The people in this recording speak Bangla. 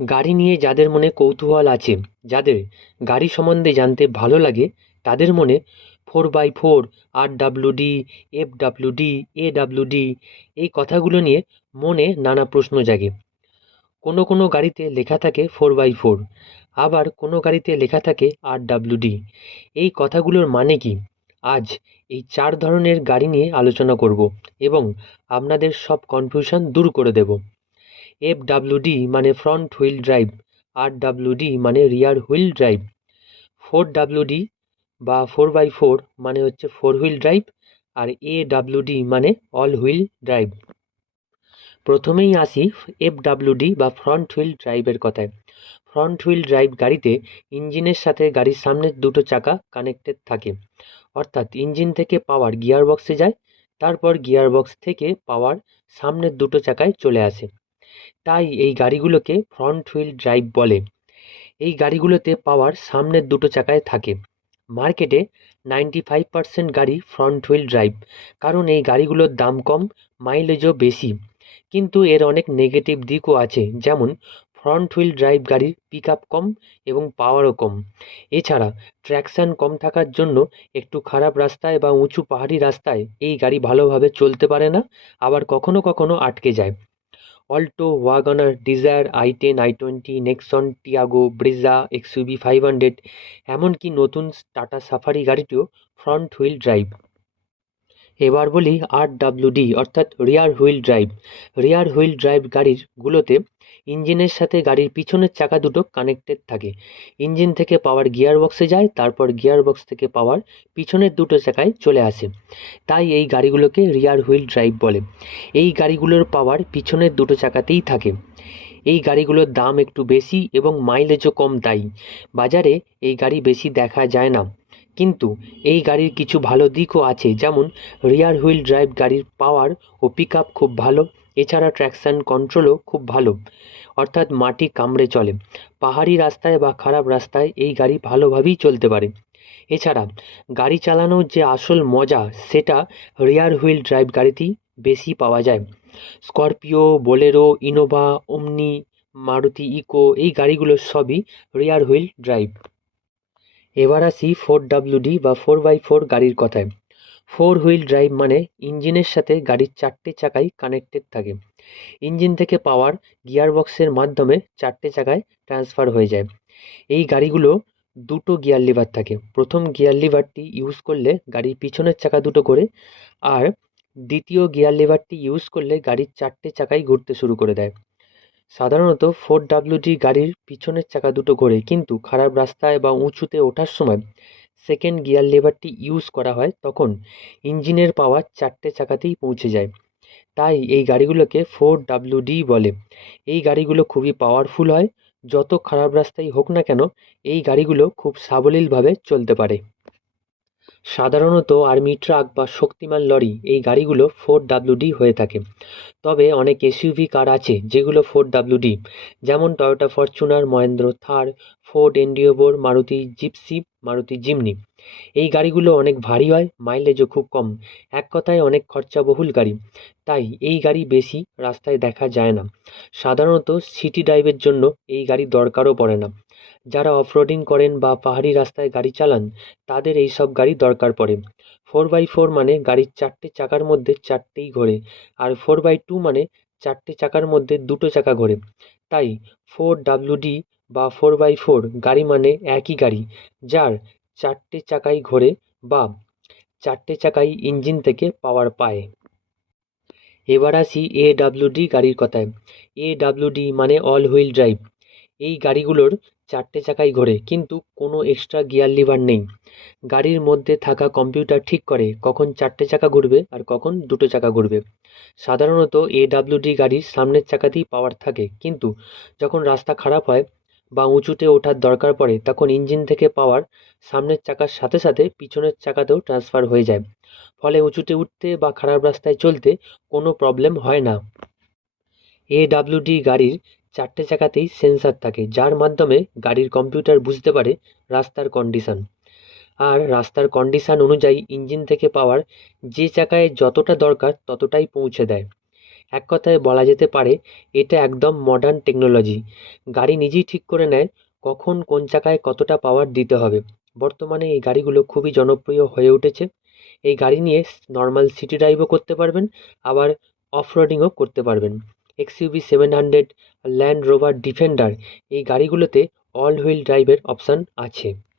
গাড়ি নিয়ে যাদের মনে কৌতূহল আছে, যাদের গাড়ি সম্বন্ধে জানতে ভালো লাগে, তাদের মনে 4x4, RWD, FWD, AWD এই কথাগুলো নিয়ে মনে নানা প্রশ্ন জাগে। কোনো কোনো গাড়িতে লেখা থাকে 4x4, আবার কোনো গাড়িতে লেখা থাকে RWD। এই কথাগুলোর মানে কি? আজ এই 4 ধরনের গাড়ি নিয়ে আলোচনা করব এবং আপনাদের সব কনফিউশন দূর করে দেব। FWD মানে ফ্রন্ট হুইল ড্রাইভ, RWD মানে রিয়ার হুইল ড্রাইভ, 4WD বা 4x4 মানে হচ্ছে 4 হুইল ড্রাইভ, আর AWD মানে অল হুইল ড্রাইভ। প্রথমেই আসি FWD বা ফ্রন্ট হুইল ড্রাইভের কথায়। ফ্রন্ট হুইল ড্রাইভ গাড়িতে ইঞ্জিনের সাথে গাড়ির সামনের দুটো চাকা কানেক্টেড থাকে, অর্থাৎ ইঞ্জিন থেকে পাওয়ার গিয়ার বক্সে যায়, তারপর গিয়ার বক্স থেকে পাওয়ার সামনের দুটো চাকায় চলে আসে। তাই এই গাড়িগুলোকে ফ্রন্ট হুইল ড্রাইভ বলে। এই গাড়িগুলোতে পাওয়ার সামনের দুটো চাকায় থাকে। মার্কেটে 95% গাড়ি ফ্রন্ট হুইল ড্রাইভ, কারণ এই গাড়িগুলোর দাম কম, মাইলেজও বেশি। কিন্তু এর অনেক নেগেটিভ দিকও আছে, যেমন ফ্রন্ট হুইল ড্রাইভ গাড়ির পিক আপ কম এবং পাওয়ারও কম। এছাড়া ট্র্যাকশন কম থাকার জন্য একটু খারাপ রাস্তায় বা উঁচু পাহাড়ি রাস্তায় এই গাড়ি ভালোভাবে চলতে পারে না, আবার কখনো কখনো আটকে যায়। Alto, WagonR, Dzire, i10, i20, Nexon, Tiago, Brezza, XUV 500, এমনকি নতুন টাটা সাফারি গাড়িটিও ফ্রন্ট হুইল ড্রাইভ। এবার বলি RWD অর্থাৎ rear wheel drive. Rear wheel drive গাড়িগুলোতে ইঞ্জিনের সাথে গাড়ির পিছনের চাকা দুটো কানেক্টেড থাকে। ইঞ্জিন থেকে পাওয়ার গিয়ার বক্সে যায়, তারপর গিয়ার বক্স থেকে পাওয়ার পিছনের দুটো চাকায় চলে আসে। তাই এই গাড়িগুলোকে রিয়ার হুইল ড্রাইভ বলে। এই গাড়িগুলোর পাওয়ার পিছনের দুটো চাকাতেই থাকে। এই গাড়িগুলোর দাম একটু বেশি এবং মাইলেজও কম, তাই বাজারে এই গাড়ি বেশি দেখা যায় না। কিন্তু এই গাড়ির কিছু ভালো দিকও আছে, যেমন রিয়ার হুইল ড্রাইভ গাড়ির পাওয়ার ও পিক আপ খুব ভালো। এছাড়া ট্র্যাকশন কন্ট্রোলও খুব ভালো, অর্থাৎ মাটি কামড়ে চলে। পাহাড়ি রাস্তায় বা খারাপ রাস্তায় এই গাড়ি ভালোভাবেই চলতে পারে। এছাড়া গাড়ি চালানোর যে আসল মজা, সেটা রিয়ার হুইল ড্রাইভ গাড়িতেই বেশি পাওয়া যায়। স্করপিও, বোলেরো, ইনোভা, ওমনি, মারুতি ইকো এই গাড়িগুলো সবই রিয়ার হুইল ড্রাইভ। এবার আসি 4WD বা 4x4 গাড়ির কথায়। 4 হুইল ড্রাইভ মানে ইঞ্জিনের সাথে গাড়ির 4টে চাকাই কানেক্টেড থাকে। ইঞ্জিন থেকে পাওয়ার গিয়ার বক্সের মাধ্যমে 4টে চাকায় ট্রান্সফার হয়ে যায়। এই গাড়িগুলো দুটো গিয়ার লিভার থাকে। প্রথম গিয়ার লিভারটি ইউজ করলে গাড়ির পিছনের চাকা দুটো ঘোরে, আর দ্বিতীয় গিয়ার লিভারটি ইউজ করলে গাড়ির 4টে চাকাই ঘুরতে শুরু করে দেয়। সাধারণত 4WD গাড়ির পিছনের চাকা দুটো ঘোরে, কিন্তু খারাপ রাস্তায় বা উঁচুতে ওঠার সময় সেকেন্ড গিয়ার লিভারটি ইউজ করা হয়, তখন ইঞ্জিনের পাওয়ার 4টে চাকাতেই পৌঁছে যায়। তাই এই গাড়িগুলোকে 4WD বলে। এই গাড়িগুলো খুবই পাওয়ারফুল হয়। যত খারাপ রাস্তাই হোক না কেন, এই গাড়িগুলো খুব সাবলীলভাবে চলতে পারে। সাধারণত আর্মি ট্রাক বা শক্তিমান লরি এই গাড়িগুলো 4WD হয়ে থাকে। তবে অনেক এসইউভি কার আছে যেগুলো 4WD, যেমন Toyota Fortuner, Mahindra Thar, Ford Endeavour, Maruti Gypsy, Maruti Jimny. এই গাড়িগুলো অনেক ভারী হয়, মাইলেজও খুব কম। এক কথায় অনেক খরচাবহুল গাড়ি, তাই এই গাড়ি বেশি রাস্তায় দেখা যায় না। সাধারণত সিটি ড্রাইভের জন্য এই গাড়ি দরকারও পড়ে না। যারা অফরোডিং করেন বা পাহাড়ি রাস্তায় গাড়ি চালান, তাদের এই সব গাড়ি দরকার পড়ে। 4x4 মানে গাড়ির 4টে চাকার মধ্যে 4টেই ঘোরে, আর 4x2 মানে 4টে চাকার মধ্যে দুটো চাকা ঘোরে। তাই 4WD বা 4x4 গাড়ি মানে একই গাড়ি, যার 4টে চাকাই ঘোরে বা 4টে চাকাই ইঞ্জিন থেকে পাওয়ার পায়। এবার আসি AWD গাড়ির কথায়। AWD মানে অল হুইল ড্রাইভ। এই গাড়িগুলোর 4টে চাকাই ঘোরে, কিন্তু কোনো এক্সট্রা গিয়ার লিভার নেই। গাড়ির মধ্যে থাকা কম্পিউটার ঠিক করে কখন 4টে চাকা ঘুরবে আর কখন দুটো চাকা ঘুরবে। সাধারণত AWD গাড়ির সামনের চাকাতেই পাওয়ার থাকে, কিন্তু যখন রাস্তা খারাপ হয় বা উঁচুতে ওঠার দরকার পড়ে, তখন ইঞ্জিন থেকে পাওয়ার সামনের চাকার সাথে সাথে পিছনের চাকাতেও ট্রান্সফার হয়ে যায়। ফলে উঁচুতে উঠতে বা খারাপ রাস্তায় চলতে কোনো প্রবলেম হয় না। AWD গাড়ির 4টে চাকাতেই সেন্সর থাকে, যার মাধ্যমে গাড়ির কম্পিউটার বুঝতে পারে রাস্তার কন্ডিশন, আর রাস্তার কন্ডিশন অনুযায়ী ইঞ্জিন থেকে পাওয়ার যে চাকায় যতটা দরকার ততটাই পৌঁছে দেয়। এক কথায় বলা যেতে পারে এটা একদম মডার্ন টেকনোলজি। গাড়ি নিজেই ঠিক করে নেয় কখন কোন চাকায় কতটা পাওয়ার দিতে হবে। বর্তমানে এই গাড়িগুলো খুবই জনপ্রিয় হয়ে উঠেছে। এই গাড়ি নিয়ে নর্মাল সিটি ড্রাইভও করতে পারবেন, আবার অফ রোডিংও করতে পারবেন। এক্সইউভি 700, ল্যান্ড রোভার ডিফেন্ডার, এই গাড়িগুলোতে অল হুইল ড্রাইভের অপশান আছে।